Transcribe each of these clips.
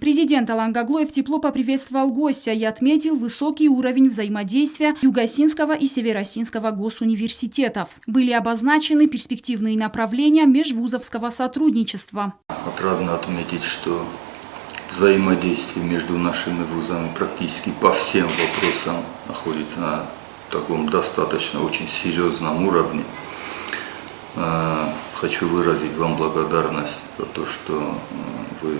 Президент Алан Гаглоев тепло поприветствовал гостя и отметил высокий уровень взаимодействия Юго-Осинского и Северо-Осинского госуниверситетов. Были обозначены перспективные направления межвузовского сотрудничества. Отрадно отметить, что взаимодействие между нашими вузами практически по всем вопросам находится на таком достаточно очень серьезном уровне. Хочу выразить вам благодарность за то, что вы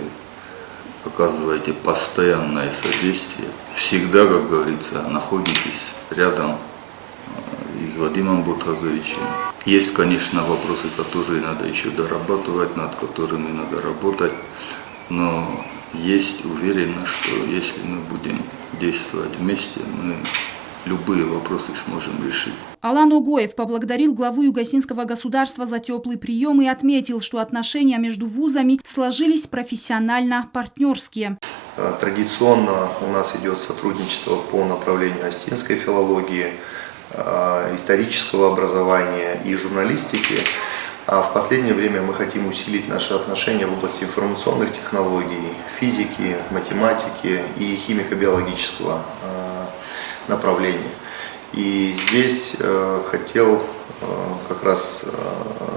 оказываете постоянное содействие. Всегда, как говорится, находитесь рядом и с Вадимом Бутазовичем. Есть, конечно, вопросы, которые надо еще дорабатывать, над которыми надо работать, но есть уверенность, что если мы будем действовать вместе, мы любые вопросы сможем решить. Алан Огоев поблагодарил главу Юго-Осинского государства за теплый прием и отметил, что отношения между вузами сложились профессионально-партнерские. Традиционно у нас идет сотрудничество по направлению остинской филологии, исторического образования и журналистики. А в последнее время мы хотим усилить наши отношения в области информационных технологий, физики, математики и химико-биологического направления. И здесь хотел как раз,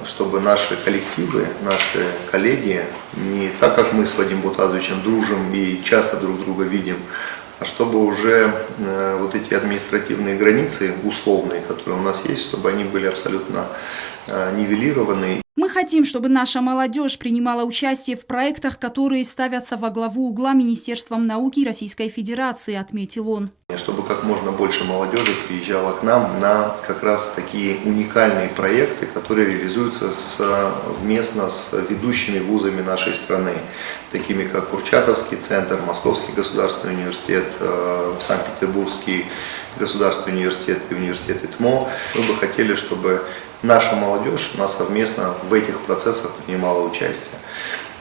чтобы наши коллективы, наши коллеги, не так как мы с Вадимом Бутазовичем дружим и часто друг друга видим, а чтобы уже вот эти административные границы условные, которые у нас есть, чтобы они были абсолютно нивелированы. Мы хотим, чтобы наша молодежь принимала участие в проектах, которые ставятся во главу угла Министерством науки Российской Федерации, отметил он. Чтобы как можно больше молодежи приезжало к нам на как раз такие уникальные проекты, которые реализуются совместно с ведущими вузами нашей страны, такими как Курчатовский центр, Московский государственный университет, Санкт-Петербургский государственный университет и университет ИТМО. Мы бы хотели, чтобы наша молодежь совместно в этих процессах принимала участие.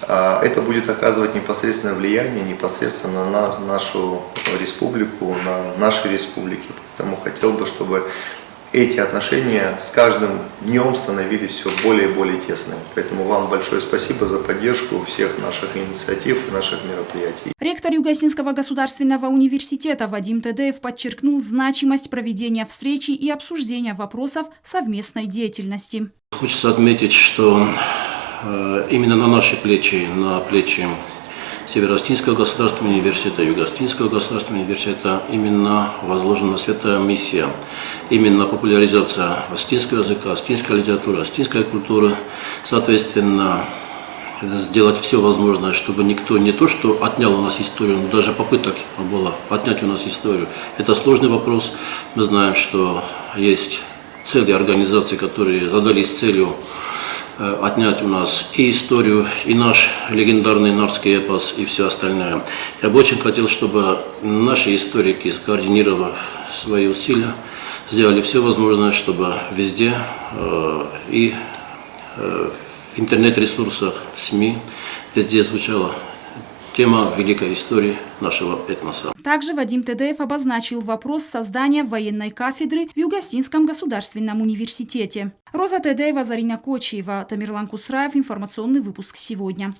Это будет оказывать непосредственное влияние непосредственно на нашу республику, на наши республики. Поэтому хотел бы, чтобы эти отношения с каждым днем становились все более и более тесными. Поэтому вам большое спасибо за поддержку всех наших инициатив и наших мероприятий. Ректор Юго-Осинского государственного университета Вадим Тедеев подчеркнул значимость проведения встречи и обсуждения вопросов совместной деятельности. Хочется отметить, что именно на наши плечи, на плечи Северо-Осинского государственного университета, Юго-Осинского государственного университета именно возложена святая миссия. Именно популяризация осетинского языка, осетинской литературы, осетинской культуры. Соответственно, сделать все возможное, чтобы никто не то, что отнял у нас историю, но даже попыток было отнять у нас историю. Это сложный вопрос. Мы знаем, что есть целые организации, которые задались целью отнять у нас и историю, и наш легендарный нарский эпос, и все остальное. Я бы очень хотел, чтобы наши историки, скоординировав свои усилия, сделали все возможное, чтобы везде и в интернет-ресурсах, в СМИ, везде звучала тема великой истории нашего этноса. Также Вадим Тедеев обозначил вопрос создания военной кафедры в Юго-Осинском государственном университете. Роза Тедеева, Зарина Кочиева, Тамерлан Кусраев. Информационный выпуск сегодня.